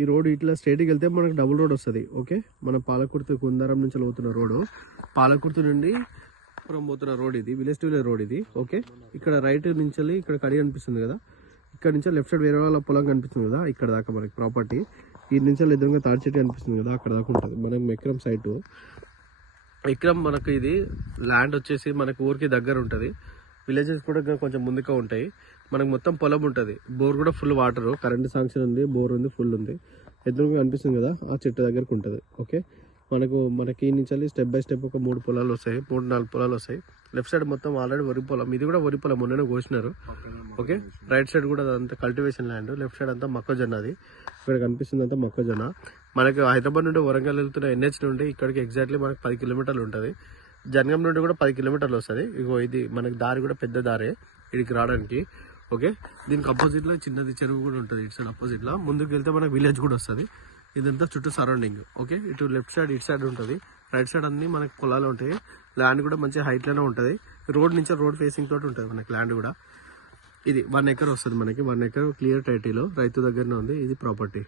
ఈ రోడ్ ఇట్లా స్ట్రైట్కి వెళ్తే మనకు డబుల్ రోడ్ వస్తుంది. ఓకే, మన పాలకుర్తి కుందారం నుంచి పోతున్న రోడ్డు, పాలకుర్తి నుండి పోతున్న రోడ్ ఇది, విలేజ్ టు విలేజ్ రోడ్ ఇది. ఓకే, ఇక్కడ రైట్ నుంచి ఇక్కడ కడి కనిపిస్తుంది కదా, ఇక్కడ నుంచి లెఫ్ట్ సైడ్ వేరే వాళ్ళ పొలం కనిపిస్తుంది కదా, ఇక్కడ దాకా మనకి ప్రాపర్టీ. ఈ నుంచి ఎదురుగా తాడి చెట్టు కనిపిస్తుంది కదా, అక్కడ దాకా ఉంటుంది మనం ఎకరం సైటు. ఎకరం మనకు ఇది ల్యాండ్ వచ్చేసి మనకు ఊరికి దగ్గర ఉంటుంది. విలేజెస్ కూడా కొంచెం ముందుగా ఉంటాయి. మనకు మొత్తం పొలం ఉంటుంది. బోర్ కూడా ఫుల్ వాటర్, కరెంట్ శాంక్షన్ ఉంది, బోర్ ఉంది, ఫుల్ ఉంది. ఎదురుగా కనిపిస్తుంది కదా, ఆ చెట్టు దగ్గరకు ఉంటుంది. ఓకే, మనకి ఈ నుంచి స్టెప్ బై స్టెప్ ఒక 3 పొలాలు వస్తాయి, 3-4 పొలాలు వస్తాయి. లెఫ్ట్ సైడ్ మొత్తం ఆల్రెడీ వరి పొలం, ఇది కూడా వరి పొలం, మొన్ననే కోసినారు. ఓకే, రైట్ సైడ్ కూడా అదంతా కల్టివేషన్ ల్యాండ్, లెఫ్ట్ సైడ్ అంతా మొక్కజొన్న. అది ఇక్కడ కనిపిస్తుంది అంతా మొక్కజొన్న. మనకి హైదరాబాద్ నుండి వరంగల్ వెళ్తున్న NH నుండి ఇక్కడికి ఎగ్జాక్ట్లీ మనకి 10 కిలోమీటర్లు ఉంటుంది. జనగాం నుండి కూడా 10 కిలోమీటర్లు వస్తుంది. ఇగో ఇది మనకి దారి కూడా పెద్ద దారే ఇక్కడికి రావడానికి. ఓకే, దీనికి అపోజిట్ లో చిన్నది చెరువు కూడా ఉంటుంది. ఇటు సైడ్ అపోజిట్ లో ముందుకు వెళ్తే మనకి విలేజ్ కూడా వస్తుంది. ఇదంతా చుట్టూ సరౌండింగ్. ఓకే, ఇటు లెఫ్ట్ సైడ్ ఇటు సైడ్ ఉంటుంది, రైట్ సైడ్ అన్ని మనకి పొలాలు ఉంటాయి. ల్యాండ్ కూడా మంచి హైట్ లోనే ఉంటుంది. రోడ్ నుంచి రోడ్ ఫేసింగ్ తోటి ఉంటుంది మనకి ల్యాండ్ కూడా. ఇది 1 ఎకర్ వస్తుంది మనకి. 1 ఎకర్ క్లియర్ టైటిల్ రైతు దగ్గరనే ఉంది. ఇది ప్రాపర్టీ.